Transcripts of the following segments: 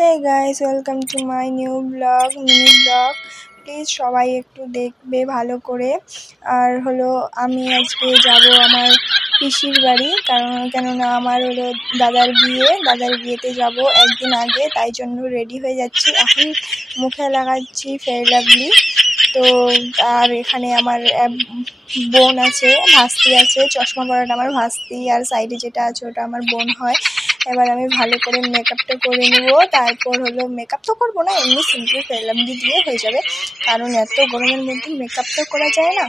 Hey guys, welcome to my new vlog, mini vlog. Please সবাই একটু দেখবে ভালো করে। আর হলো আমি আজকে যাব আমার পিসির বাড়ি, কেননা আমার হলো দাদার বিয়েতে যাব একদিন আগে, তাই জন্য রেডি হয়ে যাচ্ছি। এখন মুখে লাগাচ্ছি ফেয়ার লাভলি। তো আর এখানে আমার বোন আছে, ভাস্তি আছে, চশমা পরাটা আমার ভাস্তি, আর সাইডে যেটা আছে ওটা আমার বোন হয়। এবার আমি ভালো করে মেকআপটা করে নেব। তারপর হলো মেকআপ তো করবো না, এমনি সিম্পল ফেয়ার লাভলি দিয়ে হয়ে যাবে, কারণ এত গরমের মধ্যে মেকআপ তো করা যায় না।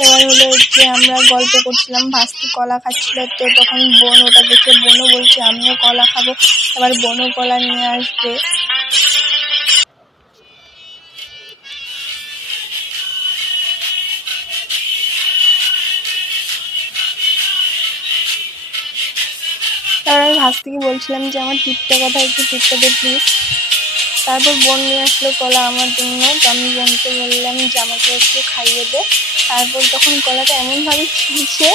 এবার হলো যে আমরা গল্প করছিলাম, ভাস্তি কলা খাচ্ছিল, তো তখন বোন ওটা দেখে বোনও বলছে আমিও কলা খাবো। এবার বোনও কলা নিয়ে আসবে। তারপর আমি ভাস্তিকে বলছিলাম যে আমার টিপটা কথা একটু টিপটা দে প্লিজ। তারপর বোন নিয়ে আসলো কলা আমার জন্য, তো আমি বোনকে বললাম যে আমাকে একটু খাইয়ে দে। তারপর তখন কলাটা এমনভাবে ছিলছে,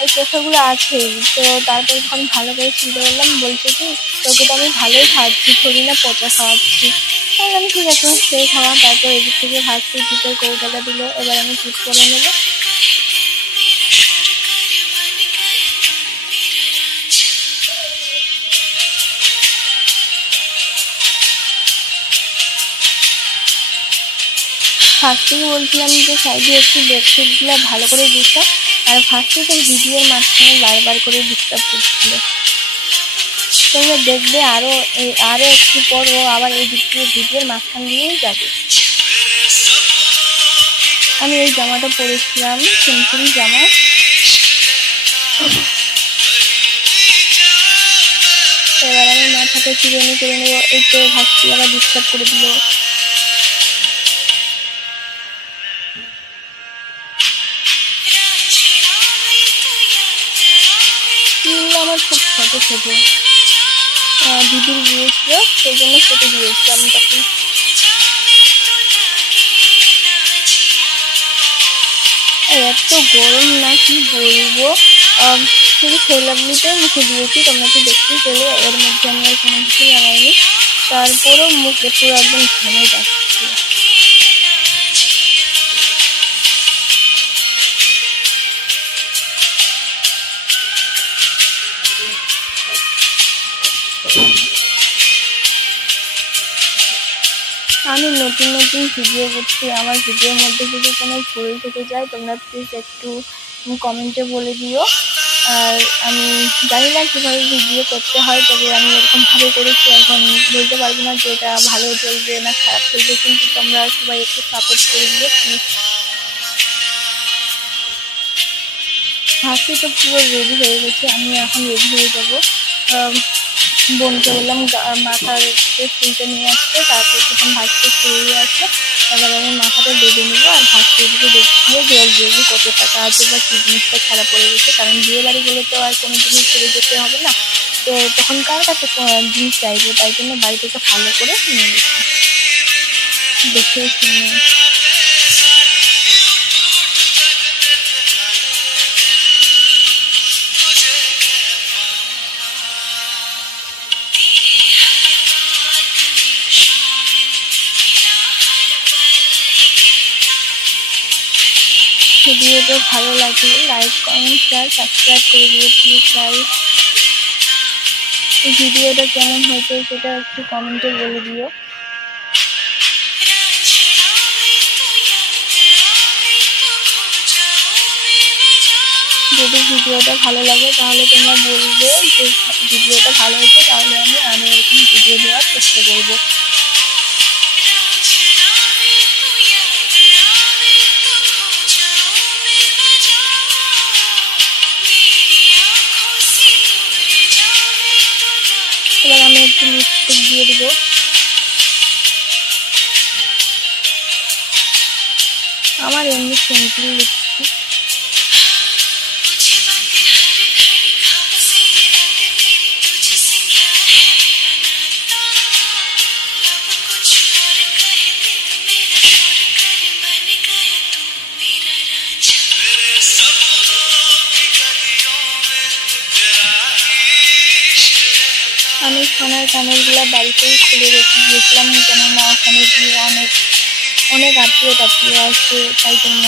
ওই চোখাগুলো আছেই। তো তারপর যখন ভালো করে ছিলতে বললাম, বলছে কি তোকে তো আমি ভালোই খাওয়াচ্ছি, থরি না পচা খাওয়াচ্ছি। বললাম ঠিক আছে সেই খাওয়া। তারপর এদিক থেকে ভাস্তি টিপের কৌটাটা দিল, এবার আমি টিপ করে নেবো। ফার্স্টেই বলছিলাম যে সাইডে একটু বেডশিটগুলো ভালো করে গুছা, আর ফার্স্টে তো ভিডিওর মাঝখানে বারবার করে ডিস্টার্ব করছিল। তোমরা দেখবে আরও একটু পর ও আবার এই দিক দিয়ে ভিডিওর মাঝখান দিয়েই যাবে। আমি এই জামাটা পরেছিলাম, সিম্পল জামা। এবার আমি মাথাটা চিরুনি করে নেবো। এই তো ভাবছি আবার ডিস্টার্ব করে দিল। চুলগুলো আমার খুব ছোটো ছোটো, দিদির বিয়ে ছিল সেই জন্য কেটে দিয়েছিলাম তখন। এত গরম না কি বলবো, শুধু ফেয়ার লাভলিটাই মুখে দিয়েছি, তোমরা তো দেখতেই পেলে। এর মধ্যে আমি আর কোনো কিছু লাগাইনি, তারপরেও মুখে পুরো একদম ঘেমে যাচ্ছে। আমি নতুন নতুন ভিডিও করছি, আমার ভিডিওর মধ্যে যদি কোনো ভুল থেকে যায় তোমরা প্লিজ একটু কমেন্টে বলে দিও। আর আমি জানি না কীভাবে ভিডিও করতে হয়, তবে আমি এরকমভাবে করেছি। এখন বলতে পারবো না যে এটা ভালো চলবে না খারাপ চলবে, কিন্তু তোমরা সবাই একটু সাপোর্ট করে দিও প্লিজ। হাসি তো পুরো রেডি হয়ে গেছে, আমি এখন রেডি হয়ে যাবো। বোনকে বললাম মাথার ফুলটা নিয়ে আসতে, তারপর যখন ভাসতে ফুলিয়ে আসলো, এবার আমি মাথাটা বেঁধে নেবো। আর ভাসতে এদিকে দেখছিলো যে ওর জলদি কত টাকা আছে বা কী জিনিসটা ছাড়া পড়ে গেছে, কারণ বিয়ে বাড়ি গেলে তো আর কোনো জিনিস ছেড়ে যেতে হবে না। তো তখন কার কাছে জিনিস চাইবো, তাই জন্য বাড়ি থেকে ভালো করে নিয়ে গেছি, দেখে শুনে। ভিডিওটা ভালো লাগলে লাইক কমেন্ট শেয়ার সাবস্ক্রাইব করে দিও প্লিজ গাইস। এই ভিডিওটা কেমন হয়েছে সেটা একটু কমেন্টে বলে দিও। যদি ভিডিওটা ভালো লাগে তাহলে তোমরা বলবে যে ভিডিওটা ভালো হয়েছে, তাহলে আমি আরও এরকম ভিডিও দেওয়ার চেষ্টা করবো। এবার আমি একটু লিপস্টিক দিয়ে দেবো। আমার এমনি সিম্পল লিপস্টিক। আমি সোনার কানেরগুলো বাড়িতেই খুলে রেখে গিয়েছিলাম, কেননা ওখানে গিয়ে অনেক অনেক আত্মীয় টাত্মীয় আসবে, তাই জন্য।